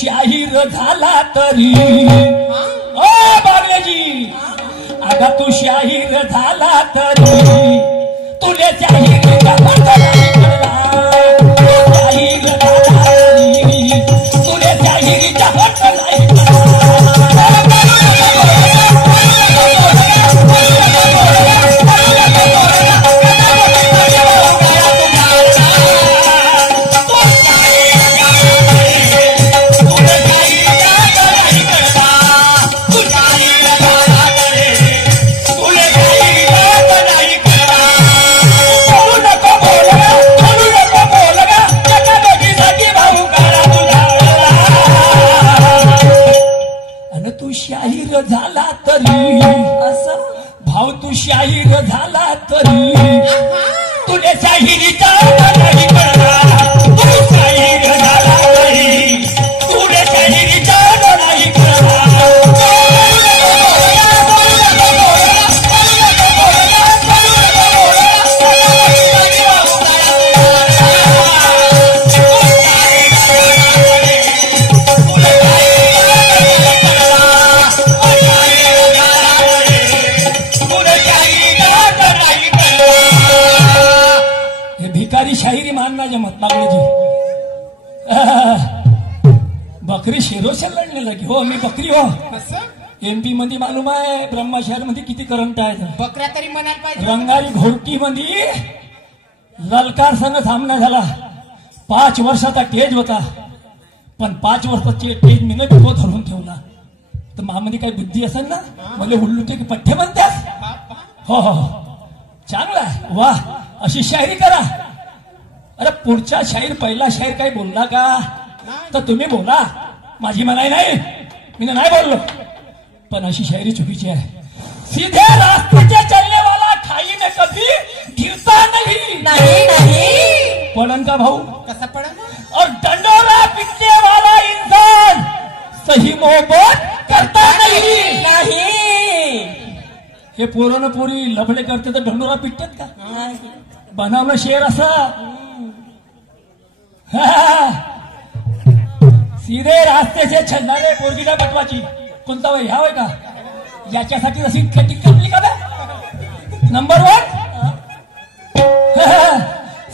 शाहीर झाला तरी ओ बागलेजी अगा तू शाहीर झाला तरी तुले शाहीर झाला तरी शाहीर झाला तरी तुले शाहीर झाला तरी झाला तरी असं भाव तू शाहीर झाला तरी तुले शाहिरीचा नाही कळला तू शाहीर झाला तरी तुले शाहिरीचा नाही कळला शायरी मानना जमत बागलेजी बकरी शेरों से लड़ने लगी हो मी बकरी हो एमपी मध्ये मालूम आहे ब्रह्मा शहर मध्ये किती करंट आहे बकऱ्या तरी म्हणायला पाहिजे रंगारी घोरटी मध्ये ललकार संघ सामना झाला 5 वर्षाचा टेज होता पण 5 वर्षाचे टेज मी तो धरून ठेवला तर मामध्ये काही बुद्धी असेल ना मला उल्लूटे की पठ्ठे म्हणतात हो हो चांगला वाह अशी शायरी करा अरे पुढचा शाहीर पहिला शाहीर काही बोलला का तर तुम्ही बोला माझी मनाई नाही मी नाही बोललो पण अशी शायरी चुकीची आहे सीधे रास्ते से चलने वाला खाई में कभी गिरता नहीं पड़न का भाऊ कसा पडन और डंडोरा पीटने वाला इंसान सही मोहब्बत करता नहीं हे पोरं पोरी लफडे करते तर डंडोरा पिटतात का बनावलं शेर असं सीधे रास्ते से छलणारे पोरगीला पटवाची कोणता वय ह्या वय का याच्यासाठी अशी कटिंग कापली का नंबर 1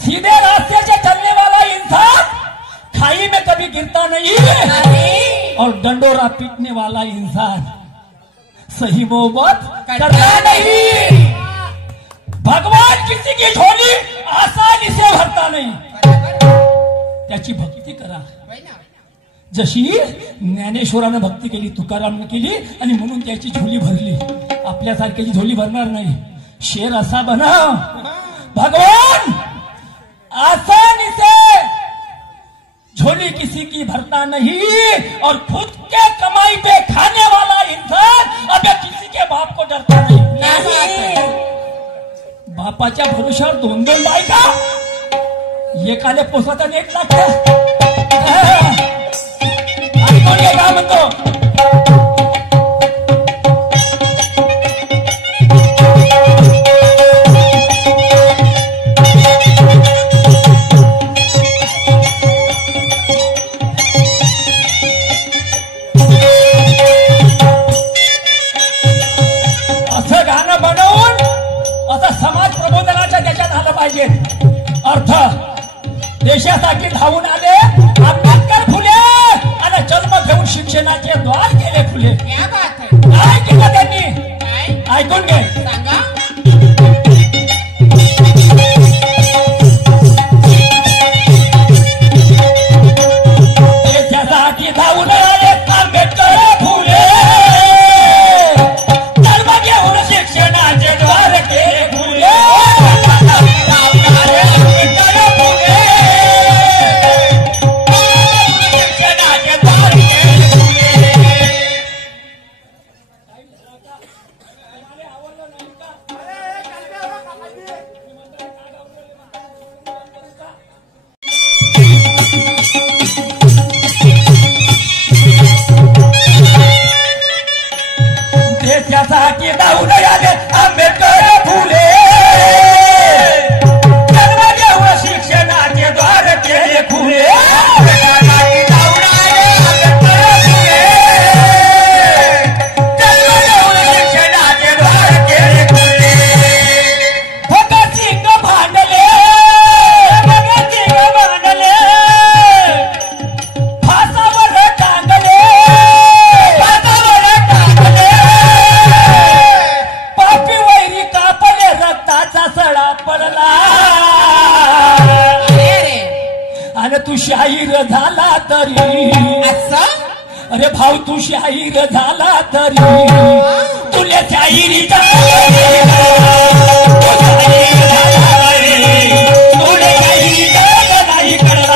सीधे रास्ते से चलने वाला इंसान खाई में कभी गिरता नहीं और डंडोरा पीटने वाला इंसान सही मोहब्बत करता नहीं भगवान किसी की झोली आसानी से भरता नहीं त्याची भक्ती करा जशी ज्ञानेश्वरानं भक्ती केली तुकारामनं केली आणि म्हणून त्याची झोली भरली आपल्यासारख्याची झोली भरणार नाही शेर असा बनाव भगवान आसानी से झोली किसी की भरता नहीं और खुद के कमाई पे खाने वाला इंसान अब किसी के बाप को डरता नहीं बापाच्या भरोशावर 2-2 बायका एकाले पोसाचा 1 लाख आणि कोण काय म्हणतो असं गाणं बनवून असं समाज प्रबोधनाच्या त्याच्यात आलं पाहिजे अर्थ देशासाठी धावून आले आंबेडकर फुले आणि जन्म घेऊन शिक्षणाचे द्वार केले फुले काय केलं त्यांनी ऐकून घे सांगा देशासाठी धावून आले आंबेडकर फुले जन्म घेऊन शिक्षणाचे द्वार केले फुले झाला तरी असं अरे भाऊ तू शाहीर झाला तरी तुला शाहिरीचा नाही कळला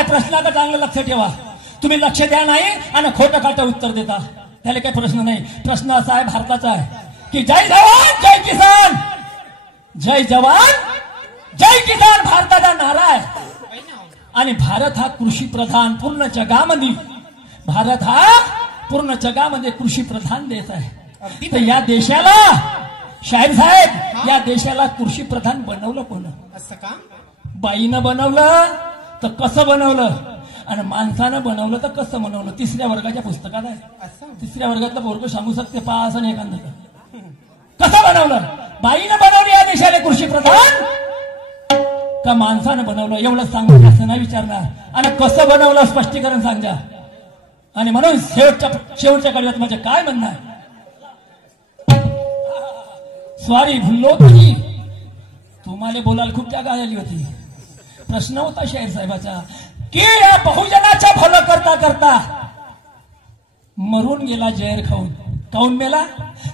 प्रश्नाकडे चांगलं लक्ष ठेवा. तुम्ही लक्ष द्या नाही आणि खोटं खाटं उत्तर देता त्याला काही प्रश्न नाही. प्रश्न असा आहे भारताचा आहे की जय जवान जय किसान, जय जवान जय किसान भारताचा नारा आहे. आणि भारत हा कृषी प्रधान पूर्ण जगामध्ये, भारत हा पूर्ण जगामध्ये कृषी प्रधान देश आहे. तर या देशाला शाहीर साहेब या देशाला कृषी प्रधान बनवलं कोण? असं का? बाईनं बनवलं तर कसं बनवलं आणि माणसानं बनवलं तर कसं बनवलं? तिसऱ्या वर्गाच्या पुस्तकात आहे. तिसऱ्या वर्गातलं पोरग सांगू शकते पास आणि एखादं कसं बनवलं? बाईनं बनवलं या देशाला कृषी प्रधान का माणसानं बनवलं? एवढं सांगू असं नाही विचारणार. आणि कसं बनवलं स्पष्टीकरण सांगा. आणि म्हणून शेवटच्या काळात माझं काय म्हणणं आहे, स्वारी भुललो की तुम्हाला बोलायला खूप जागा आली होती. प्रश्न होता शाहीर साहेबाचा की या बहुजनाच्या भलं करता करता मरून गेला जहर खाऊन. काऊन मेला?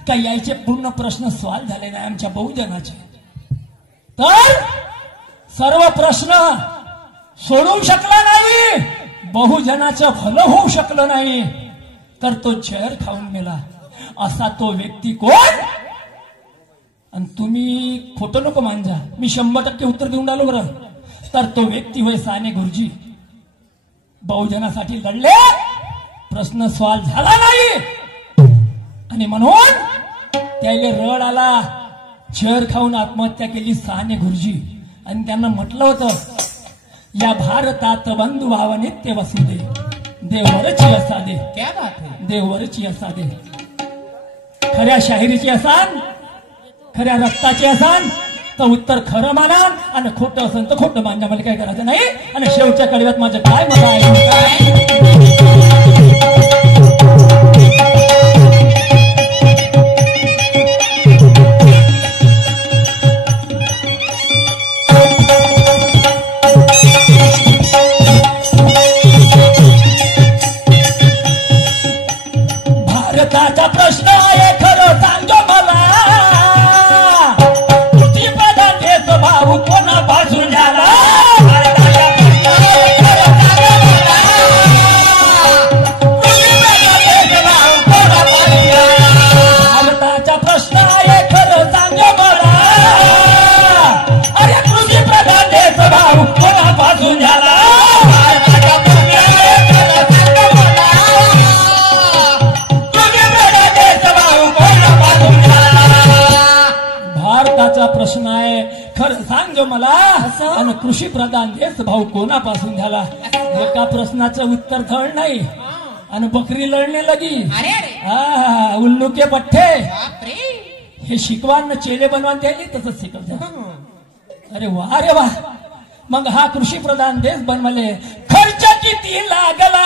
का यायचे पूर्ण प्रश्न सॉल्व झाले नाही आमच्या बहुजनाचे. तर सर्व प्रश्न सोडवू शकला नाही, बहुजनाचं भलं होऊ शकलं नाही, तर तो जहर खाऊन मेला. असा तो व्यक्ती कोण? आणि तुम्ही खोटं नको मांजा, मी 100% उत्तर देऊन आलो बरं. तर तो व्यक्ती होय साने गुरुजी. बहुजनासाठी लढले, प्रश्न सॉल्व झाला नाही आणि म्हणून त्याला रड आला, जहर खाऊन आत्महत्या केली साने गुरुजी. आणि त्यांना म्हटलं होतं या भारतात बंधू भाव नित्य वसू दे, देववरची असा दे. क्या बात है? देववरची असा दे. खऱ्या शाहिरीची असान, खऱ्या रक्ताची असान तर उत्तर खरं माना आणि खोटं असेल तर खोटं माना. मला काय करायचं नाही. आणि शेवटच्या कडव्यात माझं काय मत आहे? भारताचा प्रश्न आहे खरं सांगतो मला, भाऊ कोणापासून झाला? भारताचा प्रश्न आहे खरं सांग मला, अरे कृषी प्रधान देश भाऊ कोणापासून झाला? भारताचा प्रश्न आहे खरं सांग मला, आणि कृषी प्रधान देश भाऊ कोणापासून झाला? एका प्रश्नाचं उत्तर थळ नाही आणि बकरी लढणे लगी. उल्लू के पठ्ठे हे शिकवान चेले बनवान द्यायली तसंच शिकवत. अरे वा रे वा. मग हा कृषी प्रधान देश बनवले, खर्च किती लागला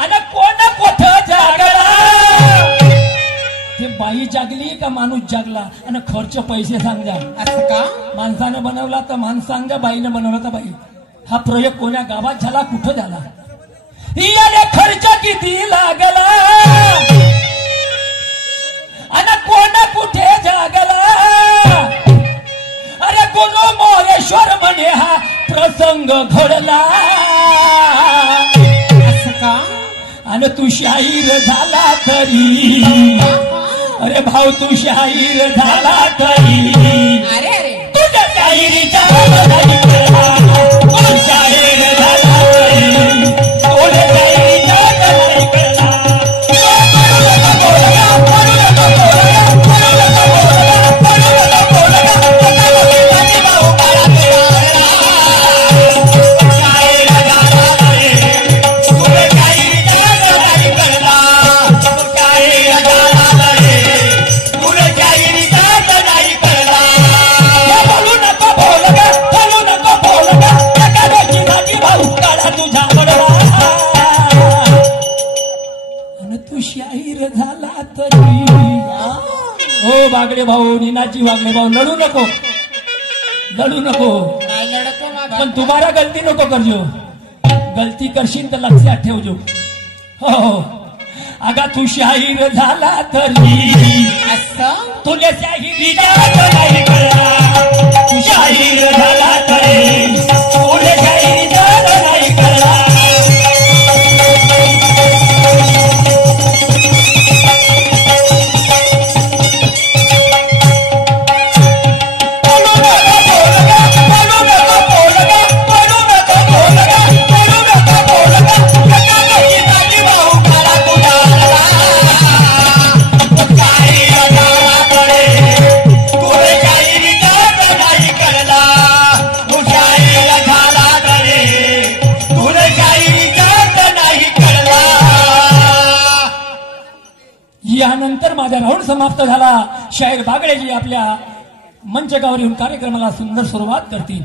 आणि कोण कोठं जागला? ते बाई जागली का माणूस जागला? आणि खर्च पैसे सांगा. असं का? माणसानं बनवला तर माणूस सांगा, बाईनं बनवला तर बाई. हा प्रयोग कोण्या गावात झाला, कुठं झाला? याने खर्च किती लागला आणि कोण कुठे जागला? गुरु मोरेश्वर म्हणे हा प्रसंग घडला असं का आणि तू शाहीर झाला तरी अरे भाऊ तू शाहीर झाला तरी अरे अरे तुझ्या शाहिरीच्या नाही कळला तू शाहीर झाला तरी तुझ्या शाहिरीच्या नाही कळला तू शाहीर झाला तरी हो बागडे भाऊ नीनाची वागडे भाऊ लढू नको काय लढतो बाबा पण तुम्हाला गलती नको करजो गलती करशील तर लक्षात ठेवजो हो अगा तू शाहीर झाला तरी असं तुला शाहिरीचा नाही कळला तू शाहीर झाला तरी तुला शाहिरीचा नाही कळला यानंतर माझा राऊंड समाप्त झाला. शाहीर बागडेजी आपल्या मंचकावर येऊन कार्यक्रमाला सुंदर सुरुवात करतील.